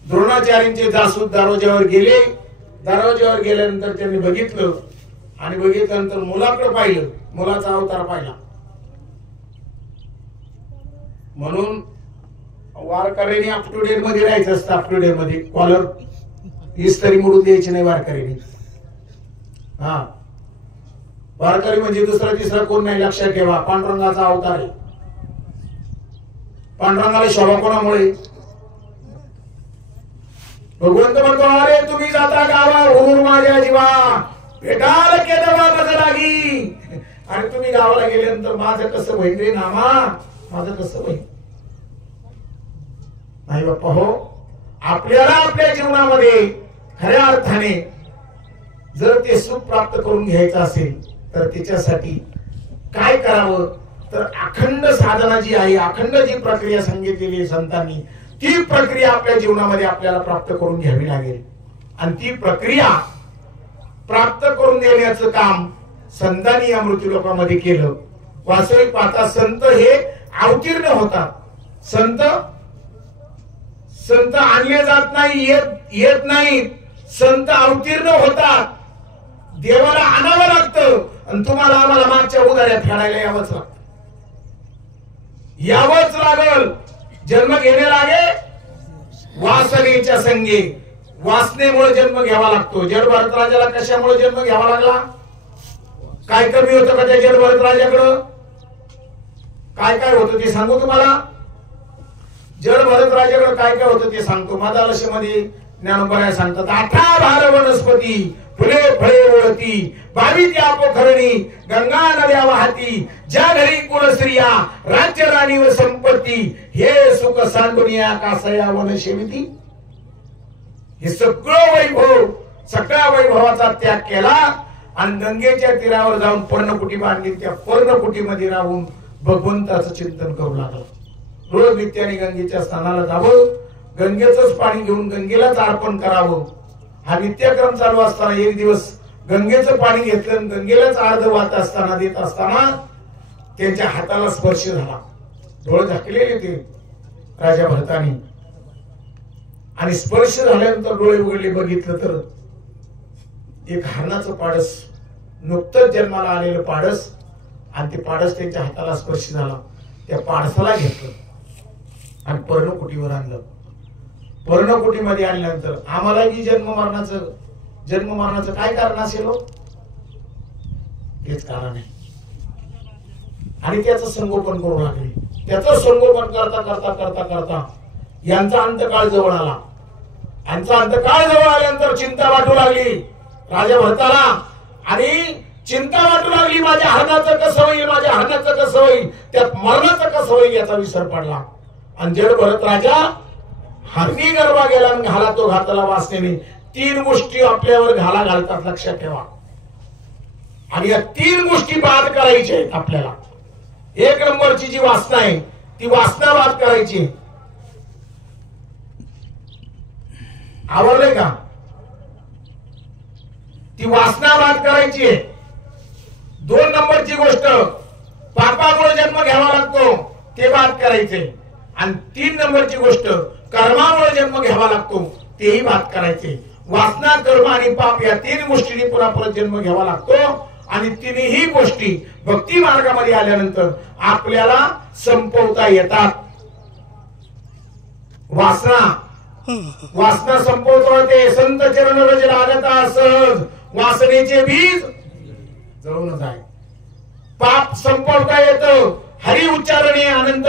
द्रोणाचार्यांचे जासूद दरवाज्यावर गेले. दरवाज्यावर गेल्यानंतर त्यांनी बघितलं आणि बघितल्यानंतर मुलाकडे पाहिलं, मुलाचा अवतार पाहिला. म्हणून वारकऱ्यांनी अप टू डेट मध्ये राहायचं असतं. अप टू डेट मध्ये कॉलर इस्त्री मोडून द्यायची नाही वारकऱ्यांनी. हा, वारकरी म्हणजे दुसरा तिसरा कोण नाही, लक्षात ठेवा. पांडुरंगाचा अवतार आहे. पांडुरंगाला शोभा कोणामुळे? भगवंत म्हणतो, अरे तुम्ही जाता गावाहून माझ्या जीवा पेटाल केदवा माझं लागी. आणि तुम्ही गावाला गेल्यानंतर माझं कसं होईल रे नामा, माझं कसं होईल? नाही बाप्पा हो, आपल्याला आपल्या जीवनामध्ये खऱ्या अर्थाने जर ते सुख प्राप्त करून घ्यायचं असेल तर त्याच्यासाठी काय करावं? तर अखंड साधना जी आहे, अखंड जी प्रक्रिया सांगितलेली आहे संतांनी, ती प्रक्रिया आपल्या जीवनामध्ये आपल्याला प्राप्त करून घ्यावी लागेल. आणि ती प्रक्रिया प्राप्त करून देण्याचं काम संतांनी या मृत्यूलोकामध्ये केलं. वास्तविक पाहता संत हे अवतीर्ण होतात. संत आणले जात नाही, येत नाही. संत अवतीर्ण होतात. देवाला आणावं लागतं आणि तुम्हाला आम्हाला मागच्या उदाऱ्या फेडायला यावंच लागतं. यावंच लागल. जन्म घेणे लागे वासनेच्या संगे. वासनेमुळे जन्म घ्यावा लागतो. जड भरतराजाला कशामुळे जन्म घ्यावा लागला? काय कमी होतं का त्या जड भरतराजाकडं? काय काय होतं ते सांगू तुम्हाला. जड भरतराजाकडे काय काय होतं ते सांगतो. मादालशेमध्ये ज्ञानोबा सांगतात, 18 भार वनस्पती फुले फळे ओळती, 22 त्या पोखरणी गंगा नद्या वाहती, ज्या घरी कुलस्त्रिया राज्य राणी व संपत्ती, हे सुख सांडुनिया कासया वनशेविती. हे सगळं वैभव, सगळ्या वैभवाचा त्याग केला आणि गंगेच्या तीरावर जाऊन पर्णकुटी बांधली. त्या पर्णकुटीमध्ये राहून भगवंताचं चिंतन करू लागला. रोज नित्याने गंगेच्या स्नानाला जावं, गंगेचंच पाणी घेऊन गंगेलाच अर्पण करावं. हा नित्यक्रम चालू असताना एक दिवस गंगेचं पाणी घेतलं, गंगेलाच अर्ध वाहत असताना देत असताना त्यांच्या हाताला स्पर्श झाला. डोळे झाकलेले ते राजा भरतानी. आणि स्पर्श झाल्यानंतर डोळे उघडले, बघितलं तर एक हरणाचं पाडस, नुकतंच जन्माला आलेलं पाडस, आणि ते पाडस त्यांच्या हाताला स्पर्श झाला. त्या पाडसाला घेतलं आणि पर्णकुटीवर आणलं. पर्णकुटीमध्ये आणल्यानंतर आम्हाला जी जन्म मरणाचं काय कारण असेल हो? हेच कारण आहे. आणि त्याचं संगोपन करू लागले. त्याचं संगोपन करता करता करता करता यांचा अंतकाळ जवळ आला. यांचा अंतकाळ जवळ आल्यानंतर चिंता वाटू लागली राजा भरताला. आणि चिंता वाटू लागली, माझ्या हरणाचं कसं होईल, माझ्या हरणाचं कसं होईल, त्यात मरणाचं कसं होईल याचा विसर पडला. आणि जड भरत राजा हरणी गरबा गेला आणि घाला तो घातला वासनेने. 3 गोष्टी आपल्यावर घाला घालतात, लक्षात ठेवा. आणि या 3 गोष्टी बाद करायच्या आहेत आपल्याला. 1 नंबरची जी वासना आहे ती वासना बाद करायची. आवडलंय का? ती वासना बाद करायची आहे. 2 नंबरची गोष्ट पापामुळे जन्म घ्यावा लागतो, ते बाद करायचे. आणि 3 नंबरची गोष्ट कर्मामुळे जन्म घ्यावा लागतो, तेही बाद करायचे. वासना, कर्म आणि पाप या 3 गोष्टींनी पुन्हा परत जन्म घ्यावा लागतो. आणि तिन्ही गोष्टी भक्ती मार्गामध्ये आल्यानंतर आपल्याला संपवता येतात. वासना संपवतो ते संत चरण रज लागता सहज, वासनेचे बीज जळून जाय. पाप संपवता येतं, हरी उच्चारणे अनंत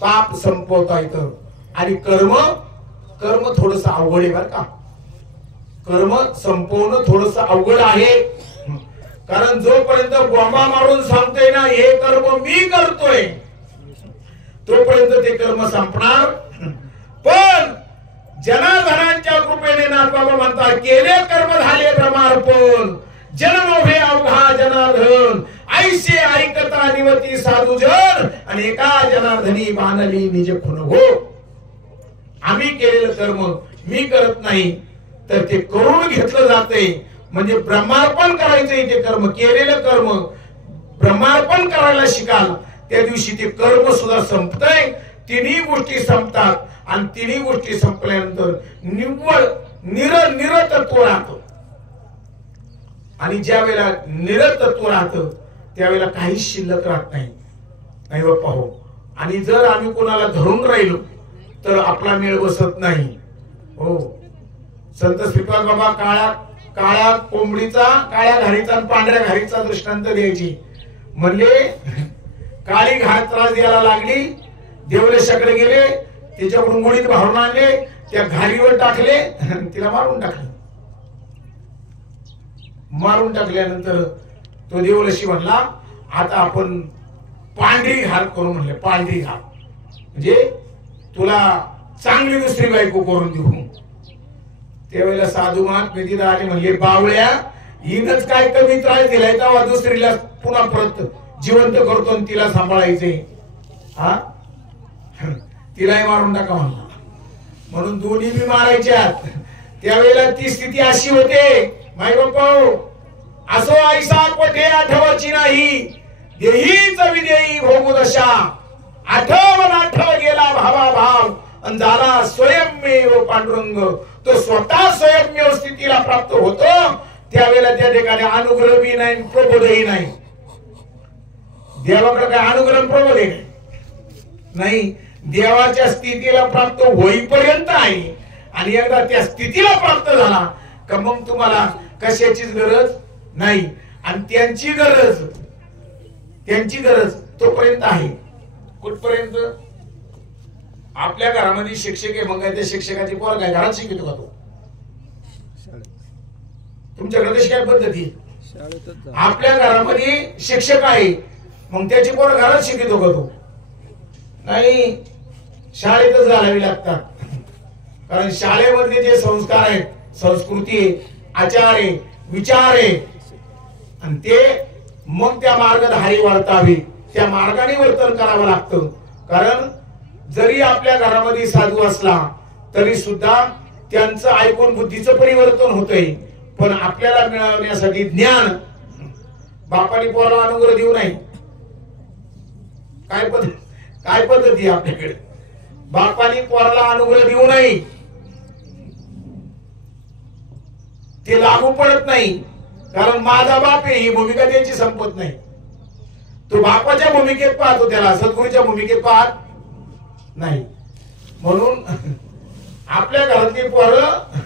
पाप संपवता येतं. आणि कर्म थोडस अवघड आहे बरं का. कर्म संपवणं थोडस अवघड आहे. कारण जोपर्यंत बॉम्बा मारून सांगतोय ना हे कर्म मी करतोय, तोपर्यंत ते कर्म संपणार. पण जनार्दनांच्या कृपेने नाथबाबा म्हणतात, केले कर्म झाले ब्रह्मार्पण, जननोभे अवघा जनार्दन, ऐसे ऐकता निवती साधू जन, आणि एका जनार्दनी बांधली निज खुन हो. आम्ही केलेलं कर्म मी करत नाही, तर ते करून घेतलं जाते. म्हणजे ब्रह्मार्पण करायचंय. ते कर्म, केलेलं कर्म ब्रह्मार्पण करायला शिकाल, त्या दिवशी ते कर्म सुद्धा संपतंय. 3 गोष्टी संपतात. आणि तिन्ही गोष्टी संपल्यानंतर निव्वळ निरतत्व राहतं. आणि ज्या वेळेला निरतत्व राहतं त्यावेळेला काहीच शिल्लक राहत नाही. नाही बाप्पा हो. आणि जर आम्ही कोणाला धरून राहिलो तर आपला मेळ बसत नाही. हो, संत श्रीपाद बाबा काळ्या कोंबडीचा, काळ्या घारीचा आणि पांढऱ्या घारीचा दृष्टांत द्यायची. म्हणले काळी घार त्रास द्यायला लागली, देवलेशाकडे गेले, त्याच्याकडून गोळीत भारून आणले, त्या घारीवर टाकले, तिला मारून टाकले. मारून टाकल्यानंतर तो देवलशी म्हणला आता आपण पांढरी घार करू. म्हणले पांढरी घार म्हणजे तुला चांगली दुसरी बायको करून देऊ. त्यावेळेला साधू महात्मे तिथं आले. म्हणले बावळ्या, हिनच काय कमी त्रास दिलाय तेव्हा दुसरीला पुन्हा परत जिवंत करतो आणि तिला सांभाळायचे. हा, तिलाही मारून टाका म्हणला. म्हणून दोन्ही बी मारायच्यात. त्यावेळेला ती स्थिती अशी होते. माय बाप्पा, असो ऐसा कोठे आठवाची नाही, देहीच विदेही भोगू दशा. आठव गेला भावा भाव, आणि झाला स्वयंमेव पांडुरंग. तो स्वतः स्वयंमेव स्थितीला प्राप्त होतो. त्यावेळेला त्या ठिकाणी अनुग्रह बी नाही, प्रबोधही नाही. देवाकडे काय अनुग्रह प्रबोध नाही. देवाच्या स्थितीला प्राप्त होईपर्यंत आहे. आणि एकदा त्या स्थितीला प्राप्त झाला का मग तुम्हाला कशाचीच गरज नाही. आणि त्यांची गरज तोपर्यंत आहे. कुठपर्यंत? आपल्या घरामध्ये शिक्षक आहे, मग त्या शिक्षकाची पोर काय घरात शिकतो का तो? तुमच्याकडे कशी काय पद्धती? आपल्या घरामध्ये शिक्षक आहे, मग त्याची पोर घरात शिकतो का तो? नाही, शाळेतच घालावी लागतात. कारण शाळेमध्ये जे संस्कार आहेत, संस्कृती आहे, आचार आहे, विचार आहे, आणि ते मग त्या मार्गधारी वर्तावे, त्या मार्गाने वर्तन करावं लागतं. कारण जरी आपल्या घरामध्ये साधू असला तरी सुद्धा त्यांचं ऐकून बुद्धीचं परिवर्तन होतंय. पण आपल्याला मिळवण्यासाठी ज्ञान बापाने पोराला अनुग्रह देऊ नाही. काय पद्धती आपल्याकडे? बापाने पोराला अनुग्रह देऊ नाही, ते लागू पडत नाही. कारण माझा बाप आहे ही भूमिका त्यांची संपत नाही. तो बापाच्या भूमिकेत पाहतो, त्याला सद्गुरूच्या भूमिकेत पाहत नाही. म्हणून आपल्या घरातली पोरं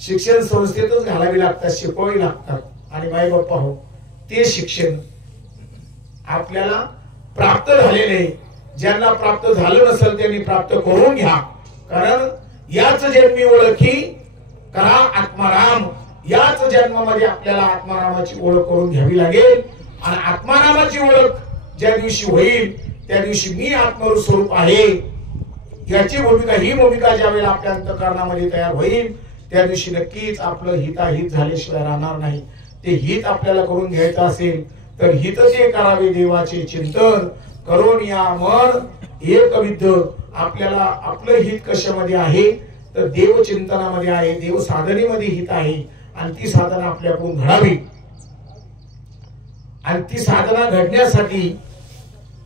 शिक्षण संस्थेतच घालावी लागतात, शिकवावी लागतात. आणि माई बाप्पा हो, ते शिक्षण आपल्याला प्राप्त झालेले, ज्यांना प्राप्त झालं नसेल त्यांनी प्राप्त करून घ्या. कारण याच जन्मी ओळखी करा आत्माराम. याच जन्मामध्ये आपल्याला आत्मारामाची ओळख करून घ्यावी लागेल. आणि आत्मारामाची ओळख ज्या दिवशी होईल त्या दिवशी मी आत्मरूप स्वरूप आहे याची भूमिका, ही भूमिका ज्या वेळेला आपल्या अंतःकरणामध्ये तयार होईल त्या दिवशी नक्कीच आपलं हिताहित झाल्याशिवाय राहणार नाही. ते हित आपल्याला करून घ्यायचं असेल तर हितचे करावे देवाचे चिंतन करून या मन एकविध. आपल्याला आपलं हित कशामध्ये आहे तर देव चिंतनामध्ये आहे, देव साधनेमध्ये हित आहे. आणि ती साधना आपल्याकडून घडावी. आणि ती साधना घडण्यासाठी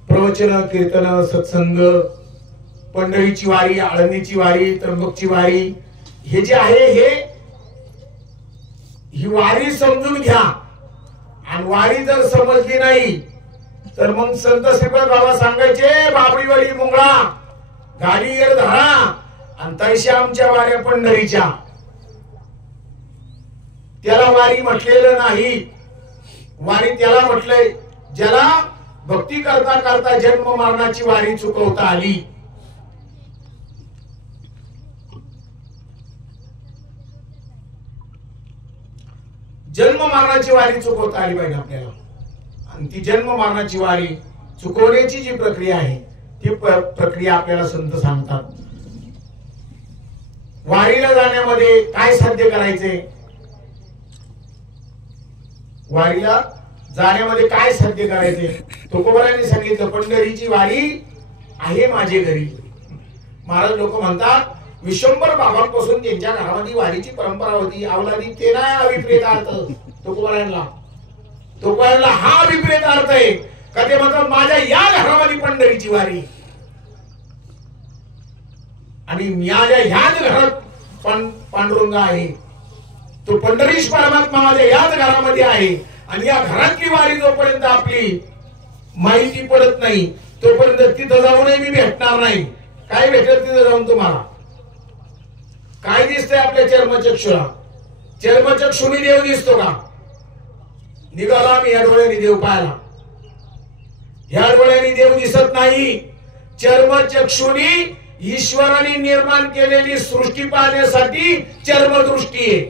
प्रवचन, कीर्तन, सत्संग, पंढरीची वारी, आळंदीची वारी, त्र्यंबकची वारी, हे जे आहे ही वारी समजून घ्या. आणि वारी जर समजली नाही तर मग संत श्रीपाद बाबा सांगायचे, बाबरीवाली मुंगळा गाडी येर धरा आणि तैशा आमच्या वाऱ्या पंढरीच्या. त्याला वारी म्हटलेलं नाही. वारी त्याला म्हटलंय ज्याला भक्ती करता करता जन्म मरणाची वारी चुकवता आली. जन्म मरणाची वारी चुकवता आली पाहिजे आपल्याला. आणि ती जन्म मरणाची वारी चुकवण्याची जी प्रक्रिया आहे ती प्रक्रिया आपल्याला संत सांगतात. वारीला जाण्यामध्ये काय साध्य करायचे? वारीला जाण्यामध्ये काय साध्य करायचे? तुकोबारायांनी सांगितलं, पंढरीची वारी आहे माझे घरी. महाराज लोक म्हणतात विश्वंभर बाबांपासून त्यांच्या घरामध्ये वारीची परंपरा होती, अवलादी. ते नाही अभिप्रेत अर्थ तुकोबारायांना हा अभिप्रेत अर्थ आहे का ते म्हणतात माझ्या या घरामध्ये पंढरीची वारी. आणि माझ्या ह्याच घरात पांडुरंग आहे, तो पंढरीश परमात्मा माझ्या याच घरामध्ये आहे. आणि या घरातली वारी जोपर्यंत आपली माहिती पडत नाही तोपर्यंत तिथं जाऊनही मी भेटणार नाही. काय भेटत तिथं जाऊन तुम्हाला? काय दिसतंय आपल्या चर्मचक्षुला? चर्मचक्षुनी देव दिसतो का? निघाला मी या डोळ्याने देव पाहायला, या डोळ्याने देव दिसत नाही. चर्मचक्षुनी ईश्वराने निर्माण केलेली सृष्टी पाहण्यासाठी चर्मदृष्टी आहे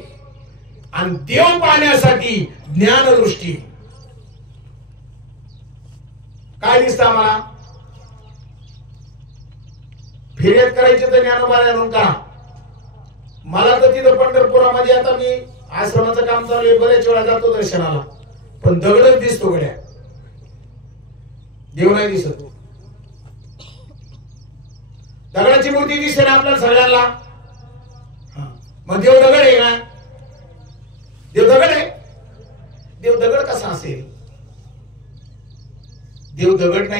आणि देव पाहण्यासाठी ज्ञानदृष्टी. काय दिसतं आम्हाला? फिर्याद करायची तर ज्ञानोबाला आणून करा. मला तर तिथं पंढरपुरामध्ये आता मी आश्रमाचं काम चालू आहे, बरेच वेळा जातो दर्शनाला, पण दगडच दिसतो गड्या, देव नाही दिसत. दगडाची मूर्ती दिसते ना आपल्याला सगळ्यांना. मग देव दगड आहे ना? देव दगड आहे? देव दगड कसा असेल? देव दगड नाही.